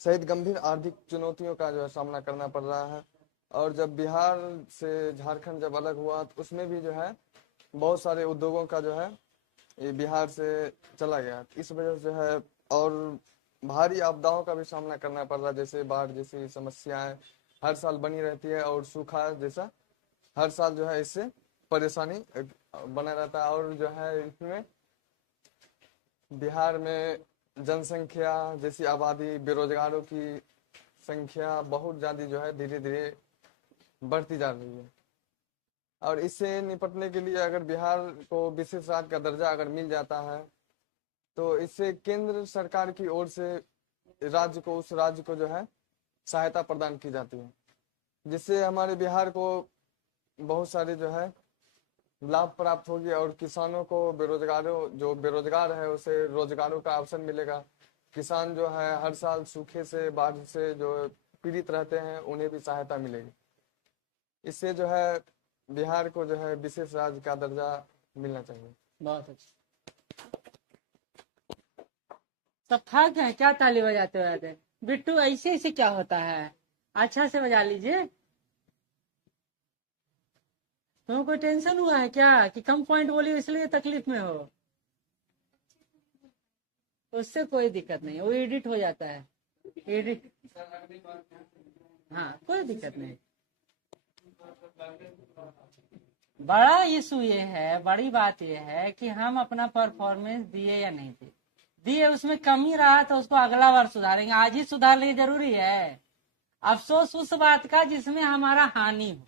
सहित गंभीर आर्थिक चुनौतियों का जो है सामना करना पड़ रहा है। और जब बिहार से झारखंड जब अलग हुआ तो उसमें भी जो है बहुत सारे उद्योगों का जो है ये बिहार से चला गया। इस वजह से जो है और भारी आपदाओं का भी सामना करना पड़ रहा है, जैसे बाढ़ जैसी समस्याएं हर साल बनी रहती है और सूखा जैसा हर साल जो है इससे परेशानी बना रहता है। और जो है इसमें बिहार में जनसंख्या जैसी आबादी, बेरोजगारों की संख्या बहुत ज़्यादा जो है धीरे धीरे बढ़ती जा रही है। और इससे निपटने के लिए अगर बिहार को विशेष राज्य का दर्जा अगर मिल जाता है तो इससे केंद्र सरकार की ओर से राज्य को, उस राज्य को जो है सहायता प्रदान की जाती है, जिससे हमारे बिहार को बहुत सारे जो है लाभ प्राप्त होगी और किसानों को, जो बेरोजगार है उसे रोजगारों का अवसर मिलेगा। किसान जो है हर साल सूखे से, बाढ़ से जो पीड़ित रहते हैं उन्हें भी सहायता मिलेगी। इससे जो है बिहार को जो है विशेष राज्य का दर्जा मिलना चाहिए। बहुत अच्छा। सब थक गए क्या? ताली बजाते हुए बिट्टू, ऐसे ऐसे क्या होता है? अच्छा से बजा लीजिए। तुमको कोई टेंशन हुआ है क्या कि कम पॉइंट बोली इसलिए तकलीफ में हो? उससे कोई दिक्कत नहीं, वो एडिट हो जाता है, एडिट। हाँ, कोई दिक्कत नहीं। बड़ा इशू ये है, बड़ी बात ये है कि हम अपना परफॉर्मेंस दिए या नहीं दिए, उसमें कमी रहा तो उसको अगला बार सुधारेंगे। आज ही सुधार लिए जरूरी है। अफसोस उस बात का जिसमें हमारा हानि हो।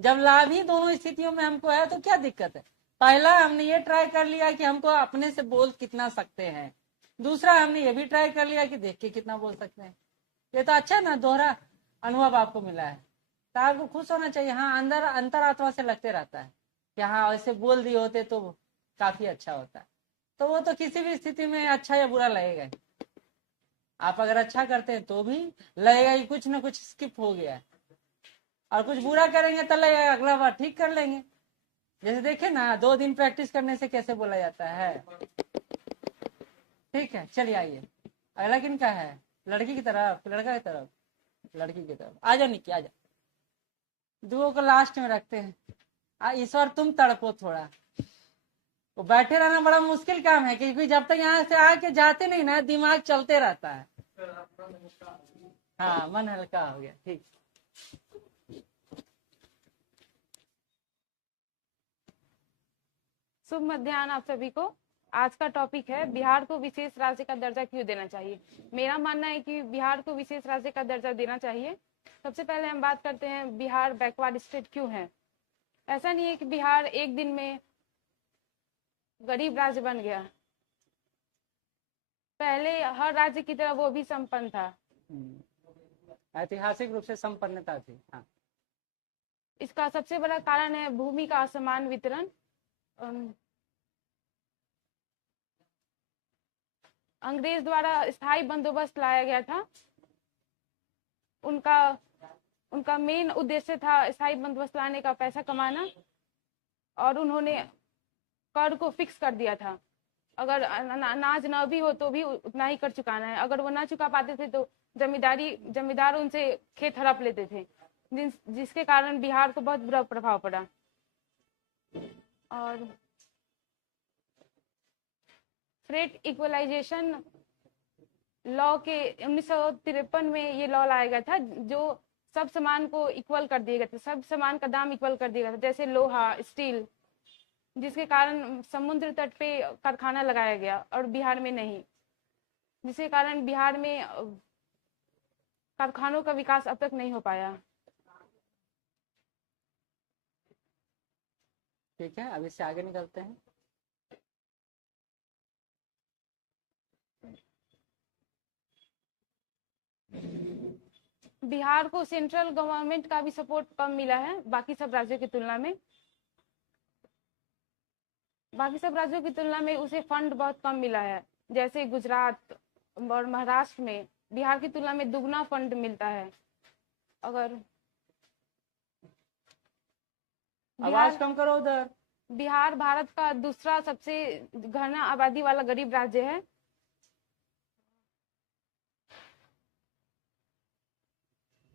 जब लाभ ही दोनों स्थितियों में हमको है तो क्या दिक्कत है? पहला हमने ये ट्राई कर लिया कि हमको अपने से बोल कितना सकते हैं, दूसरा हमने ये भी ट्राई कर लिया कि देख के कितना बोल सकते हैं। ये तो अच्छा ना, दोहरा अनुभव आपको मिला है तो आपको खुश होना चाहिए। हाँ, अंदर अंतरात्मा से लगते रहता है कि हाँ ऐसे बोल दिए होते तो काफी अच्छा होता है। तो वो तो किसी भी स्थिति में अच्छा या बुरा लगेगा। आप अगर अच्छा करते हैं तो भी लगेगा कि कुछ ना कुछ स्किप हो गया है, और कुछ बुरा करेंगे तो लगेगा अगला बार ठीक कर लेंगे। जैसे देखे ना, 2 दिन प्रैक्टिस करने से कैसे बोला जाता है। ठीक है, चलिए आइए। अगला किनका है? लड़की की तरफ, लड़का की तरफ? लड़की की तरफ। आ जाओ निक्की, आ जाओ। दुओं को लास्ट में रखते हैं। ईश्वर तुम तड़पो थोड़ा। वो बैठे रहना बड़ा मुश्किल काम है, क्योंकि जब तक यहाँ से आके जाते नहीं ना, दिमाग चलते रहता है। हाँ, मन हल्का हो गया। ठीक। शुभ मध्याह्न आप सभी को। आज का टॉपिक है बिहार को विशेष राज्य का दर्जा क्यों देना चाहिए। मेरा मानना है कि बिहार को विशेष राज्य का दर्जा देना चाहिए। सबसे पहले हम बात करते हैं बिहार बैकवर्ड स्टेट क्यों है। ऐसा नहीं है कि बिहार एक दिन में गरीब राज्य बन गया। पहले हर राज्य की तरह वो भी संपन्न था। ऐतिहासिक रूप से संपन्नता थी। हाँ। इसका सबसे बड़ा कारण है भूमि का असमान वितरण। अंग्रेज द्वारा स्थायी बंदोबस्त लाया गया था। उनका मेन उद्देश्य था स्थायी बंदोबस्त लाने का, पैसा कमाना, और उन्होंने कर को फिक्स कर दिया था। अगर अनाज न भी हो तो भी उतना ही कर चुकाना है। अगर वो ना चुका पाते थे तो जमींदार उनसे खेत हड़प लेते थे। जिसके कारण बिहार को बहुत बुरा प्रभाव पड़ा। और फ्रेट इक्वलाइजेशन लॉ के 1953 में ये लॉ लाया गया था, जो सब सामान को इक्वल कर दिए गए थे, सब सामान का दाम इक्वल कर दिया गया था, जैसे लोहा, स्टील, जिसके कारण समुद्र तट पे कारखाना लगाया गया और बिहार में नहीं, जिसके कारण बिहार में कारखानों का विकास अब तक नहीं हो पाया। ठीक है, अब इससे आगे निकलते हैं। बिहार को सेंट्रल गवर्नमेंट का भी सपोर्ट कम मिला है बाकी सब राज्यों की तुलना में। बाकी सब राज्यों की तुलना में उसे फंड बहुत कम मिला है, जैसे गुजरात और महाराष्ट्र में बिहार की तुलना में दुगना फंड मिलता है। अगर आवाज कम करो उधर। बिहार भारत का दूसरा सबसे घना आबादी वाला गरीब राज्य है।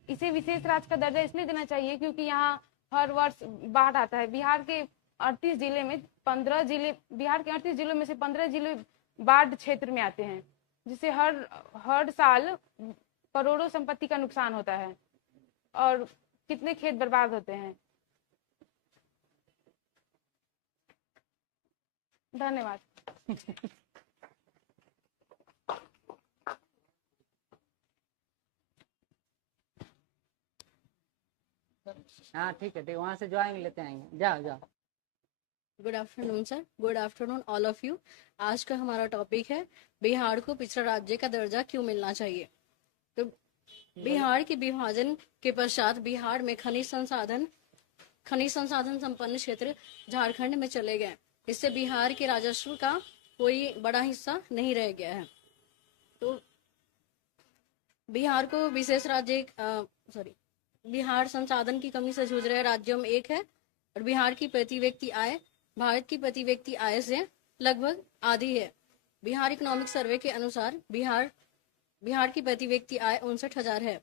इसे विशेष राज्य का दर्जा इसलिए देना चाहिए क्योंकि यहाँ हर वर्ष बाढ़ आता है। बिहार के 38 जिले में 15 जिले, बिहार के 38 जिलों में से 15 जिले बाढ़ क्षेत्र में आते हैं, जिससे हर साल करोड़ों संपत्ति का नुकसान होता है और कितने खेत बर्बाद होते हैं। धन्यवाद। हाँ ठीक है, वहां से ज्वाइन लेते आएंगे। जाओ जाओ। Good afternoon sir, good afternoon all of you. आज का हमारा टॉपिक है बिहार को पिछड़ा राज्य का दर्जा क्यों मिलना चाहिए। तो बिहार के विभाजन के पश्चात बिहार में खनिज संसाधन संपन्न क्षेत्र झारखंड में चले गए। इससे बिहार के राजस्व का कोई बड़ा हिस्सा नहीं रह गया है। तो बिहार को विशेष राज्य बिहार संसाधन की कमी से जूझ रहे राज्यों में एक है और बिहार की प्रति व्यक्ति आय भारत की प्रति व्यक्ति आय से लगभग आधी है। बिहार इकोनॉमिक सर्वे के अनुसार बिहार की प्रति व्यक्ति आय 59,000 है।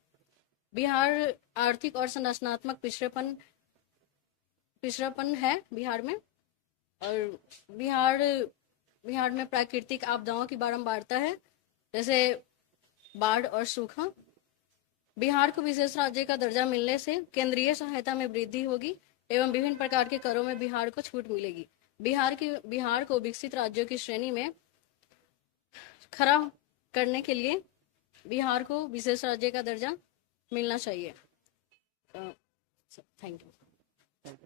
बिहार आर्थिक और संरचनात्मक पिछड़ापन है बिहार में, और बिहार में प्राकृतिक आपदाओं की बारंबारता है, जैसे बाढ़ और सूखा। बिहार को विशेष राज्य का दर्जा मिलने से केंद्रीय सहायता में वृद्धि होगी एवं विभिन्न प्रकार के करों में बिहार को छूट मिलेगी। बिहार को विकसित राज्यों की श्रेणी में खड़ा करने के लिए बिहार को विशेष राज्य का दर्जा मिलना चाहिए। Thank you.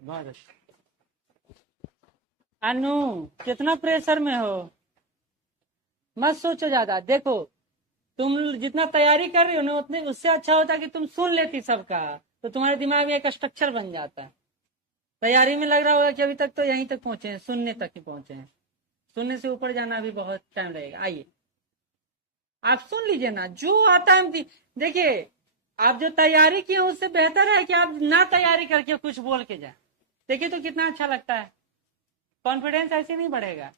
बहुत अच्छा। अनु, कितना प्रेशर में हो, मत सोचो ज्यादा। देखो, तुम जितना तैयारी कर रही हो ना, उतने उससे अच्छा होता कि तुम सुन लेती सबका, तो तुम्हारे दिमाग में एक स्ट्रक्चर बन जाता है। तैयारी में लग रहा होगा कि अभी तक तो यहीं तक पहुंचे हैं, सुनने तक ही पहुंचे हैं। सुनने से ऊपर जाना भी बहुत टाइम लगेगा। आइए, आप सुन लीजिए ना, जो आता है। देखिए, आप जो तैयारी किए उससे बेहतर है कि आप ना तैयारी करके कुछ बोल के जाए। देखिए तो कितना अच्छा लगता है। कॉन्फिडेंस ऐसे नहीं बढ़ेगा।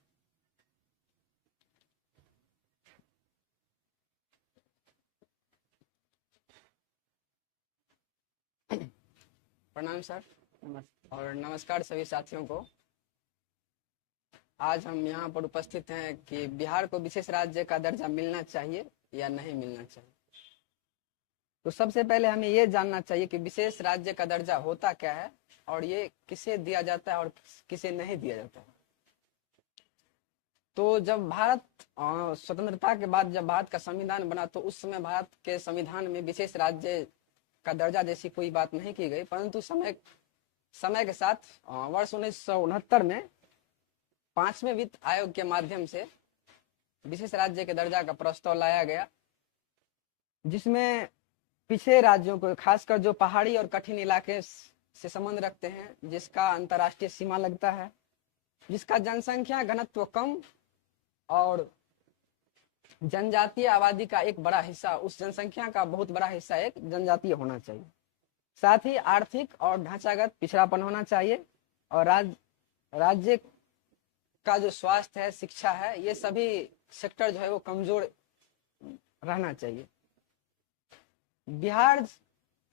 प्रणाम सर और नमस्कार सभी साथियों को। आज हम यहाँ पर उपस्थित हैं कि बिहार को विशेष राज्य का दर्जा मिलना चाहिए या नहीं मिलना चाहिए। तो सबसे पहले हमें ये जानना चाहिए कि विशेष राज्य का दर्जा होता क्या है और ये किसे दिया जाता है और किसे नहीं दिया जाता है। तो जब भारत स्वतंत्रता के बाद जब भारत का संविधान बना, तो उस समय भारत के संविधान में विशेष राज्य का दर्जा जैसी कोई बात नहीं की गई, परंतु समय के साथ वर्ष 1969 में 5वें वित्त आयोग के माध्यम से विशेष राज्य के दर्जा का प्रस्ताव लाया गया, जिसमें पिछड़े राज्यों को, खासकर जो पहाड़ी और कठिन इलाके से संबंध रखते हैं, जिसका अंतर्राष्ट्रीय सीमा लगता है, जिसका जनसंख्या घनत्व कम और जनजातीय आबादी का एक बड़ा हिस्सा, उस जनसंख्या का बहुत बड़ा हिस्सा एक जनजातीय होना चाहिए। साथ ही आर्थिक और ढांचागत पिछड़ापन होना चाहिए और राज्य का जो स्वास्थ्य है, शिक्षा है, ये सभी सेक्टर जो है वो कमजोर रहना चाहिए। बिहार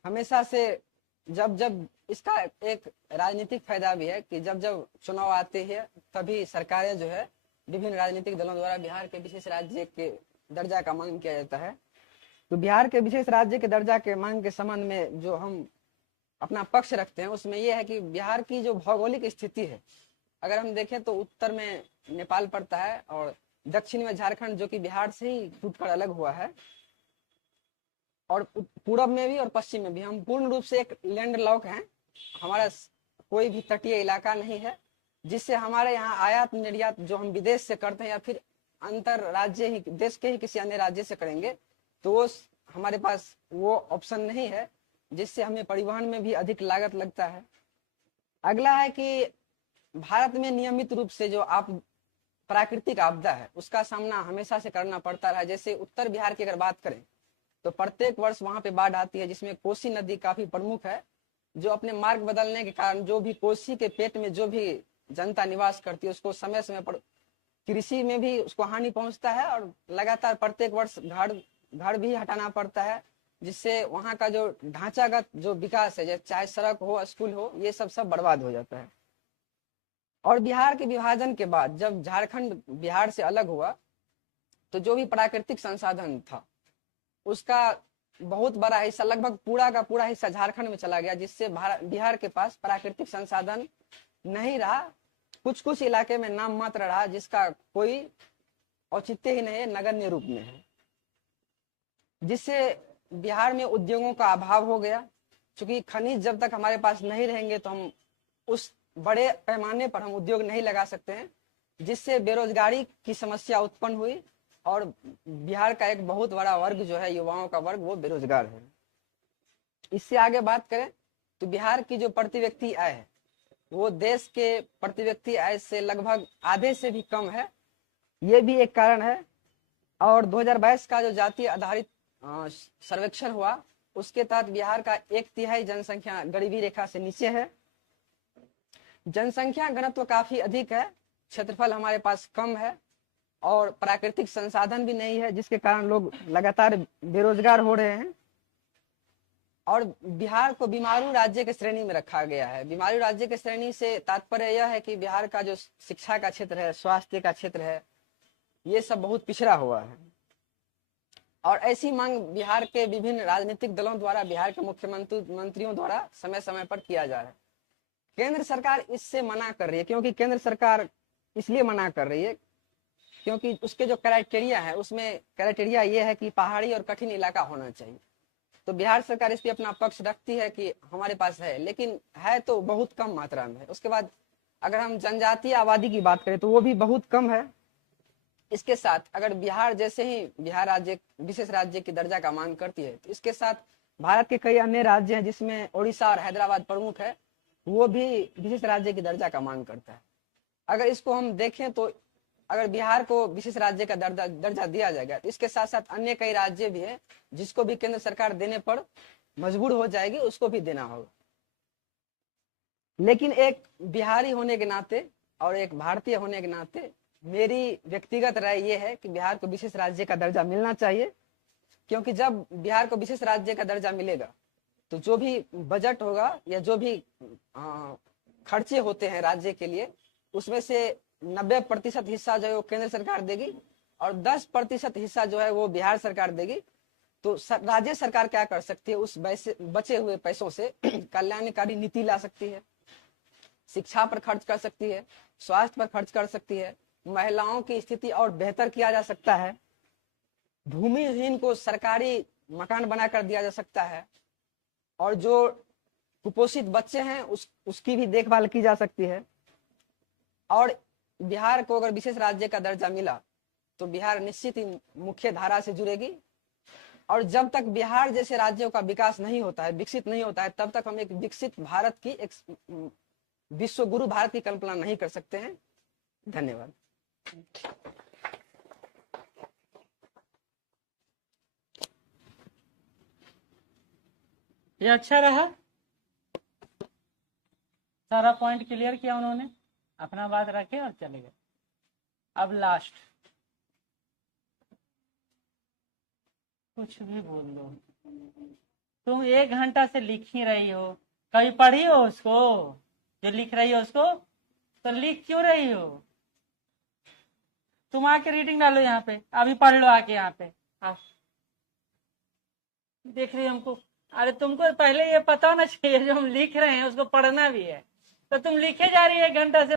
हमेशा से जब जब इसका एक राजनीतिक फायदा भी है कि जब जब चुनाव आते हैं तभी सरकारें जो है विभिन्न राजनीतिक दलों द्वारा बिहार के विशेष राज्य के दर्जा का मांग किया जाता है। तो बिहार के विशेष राज्य के दर्जा के मांग के संबंध में जो हम अपना पक्ष रखते हैं उसमें यह है कि बिहार की जो भौगोलिक स्थिति है, अगर हम देखें तो उत्तर में नेपाल पड़ता है और दक्षिण में झारखंड जो कि बिहार से ही टूटकर अलग हुआ है, और पूरब में भी और पश्चिम में भी हम पूर्ण रूप से एक लैंड लॉक हैं। हमारा कोई भी तटीय इलाका नहीं है, जिससे हमारे यहाँ आयात निर्यात जो हम विदेश से करते हैं या फिर अंतर राज्य ही देश के ही किसी अन्य राज्य से करेंगे तो वो हमारे पास वो ऑप्शन नहीं है, जिससे हमें परिवहन में भी अधिक लागत लगता है। अगला है कि भारत में नियमित रूप से जो प्राकृतिक आपदा है उसका सामना हमेशा से करना पड़ता रहा है। जैसे उत्तर बिहार की अगर बात करें तो प्रत्येक वर्ष वहां पे बाढ़ आती है, जिसमें कोसी नदी काफी प्रमुख है, जो अपने मार्ग बदलने के कारण जो भी कोसी के पेट में जो भी जनता निवास करती है उसको समय समय पर कृषि में भी उसको हानि पहुंचता है और लगातार प्रत्येक वर्ष घर भी हटाना पड़ता है, जिससे वहां का जो ढांचागत जो विकास है, चाहे सड़क हो स्कूल हो, ये सब बर्बाद हो जाता है। और बिहार के विभाजन के बाद जब झारखंड बिहार से अलग हुआ तो जो भी प्राकृतिक संसाधन था उसका बहुत बड़ा हिस्सा, लगभग पूरा का पूरा हिस्सा झारखंड में चला गया, जिससे बिहार के पास प्राकृतिक संसाधन नहीं रहा। कुछ कुछ इलाके में नाम मात्र रहा, जिसका कोई औचित्य ही नहीं है, नगण्य रूप में है, जिससे बिहार में उद्योगों का अभाव हो गया। क्योंकि खनिज जब तक हमारे पास नहीं रहेंगे तो हम उस बड़े पैमाने पर हम उद्योग नहीं लगा सकते हैं, जिससे बेरोजगारी की समस्या उत्पन्न हुई और बिहार का एक बहुत बड़ा वर्ग जो है युवाओं का वर्ग वो बेरोजगार है। इससे आगे बात करें तो बिहार की जो प्रति व्यक्ति आय है वो देश के प्रति व्यक्ति आय से लगभग आधे से भी कम है, ये भी एक कारण है। और 2022 का जो जातीय आधारित सर्वेक्षण हुआ उसके तहत बिहार का 1/3 जनसंख्या गरीबी रेखा से नीचे है। जनसंख्या घनत्व काफी अधिक है, क्षेत्रफल हमारे पास कम है और प्राकृतिक संसाधन भी नहीं है, जिसके कारण लोग लगातार बेरोजगार हो रहे हैं। और बिहार को बीमारू राज्य के श्रेणी में रखा गया है। बीमारू राज्य के श्रेणी से तात्पर्य यह है कि बिहार का जो शिक्षा का क्षेत्र है, स्वास्थ्य का क्षेत्र है, ये सब बहुत पिछड़ा हुआ है। और ऐसी मांग बिहार के विभिन्न राजनीतिक दलों द्वारा, बिहार के मुख्यमंत्रियों द्वारा समय समय पर किया जा रहा है। केंद्र सरकार इससे मना कर रही है, क्योंकि केंद्र सरकार इसलिए मना कर रही है क्योंकि उसके जो क्राइटेरिया है उसमें क्राइटेरिया ये है कि पहाड़ी और कठिन इलाका होना चाहिए। तो बिहार सरकार इस पे अपना पक्ष रखती है कि हमारे पास है, लेकिन है तो बहुत कम मात्रा में है। उसके बाद अगर हम जनजातीय आबादी की बात करें तो वो भी बहुत कम है। इसके साथ अगर बिहार जैसे ही बिहार राज्य विशेष राज्य की दर्जा का मांग करती है तो इसके साथ भारत के कई अन्य राज्य हैं, जिसमें उड़ीसा और हैदराबाद प्रमुख है, वो भी विशेष राज्य की दर्जा का मांग करता है। अगर इसको हम देखें तो अगर बिहार को विशेष राज्य का दर्जा दिया जाएगा तो इसके साथ साथ अन्य कई राज्य भी हैं जिसको भी केंद्र सरकार देने पर मजबूर हो जाएगी, उसको भी देना होगा। लेकिन एक बिहारी होने के नाते और एक भारतीय होने के नाते मेरी व्यक्तिगत राय ये है कि बिहार को विशेष राज्य का दर्जा मिलना चाहिए, क्योंकि जब बिहार को विशेष राज्य का दर्जा मिलेगा तो जो भी बजट होगा या जो भी खर्चे होते हैं राज्य के लिए, उसमें से 90% हिस्सा जो है वो केंद्र सरकार देगी और 10% हिस्सा जो है वो बिहार सरकार देगी। तो राज्य सरकार क्या कर सकती है, उस बचे हुए पैसों से कल्याणकारी नीति ला सकती है, शिक्षा पर खर्च कर सकती है, स्वास्थ्य पर खर्च कर सकती है, महिलाओं की स्थिति और बेहतर किया जा सकता है, भूमिहीन को सरकारी मकान बनाकर दिया जा सकता है, और जो कुपोषित बच्चे हैं उसकी भी देखभाल की जा सकती है। और बिहार को अगर विशेष राज्य का दर्जा मिला तो बिहार निश्चित ही मुख्य धारा से जुड़ेगी। और जब तक बिहार जैसे राज्यों का विकास नहीं होता है, विकसित नहीं होता है, तब तक हम एक विकसित भारत की, एक विश्व गुरु भारत की कल्पना नहीं कर सकते हैं। धन्यवाद। ये अच्छा रहा, सारा पॉइंट क्लियर किया उन्होंने, अपना बात रखे और चले गए। अब लास्ट कुछ भी बोल दो, तुम 1 घंटा से लिख ही रही हो, कभी पढ़ी हो उसको? जो लिख रही हो उसको? तो लिख क्यों रही हो? तुम आके रीडिंग डालो यहाँ पे, अभी पढ़ लो आके यहाँ पे। आओ, देख रही हो हमको? अरे तुमको पहले ये पता होना चाहिए जो हम लिख रहे हैं उसको पढ़ना भी है, तो तुम लिखे जा रही है 1 घंटा से।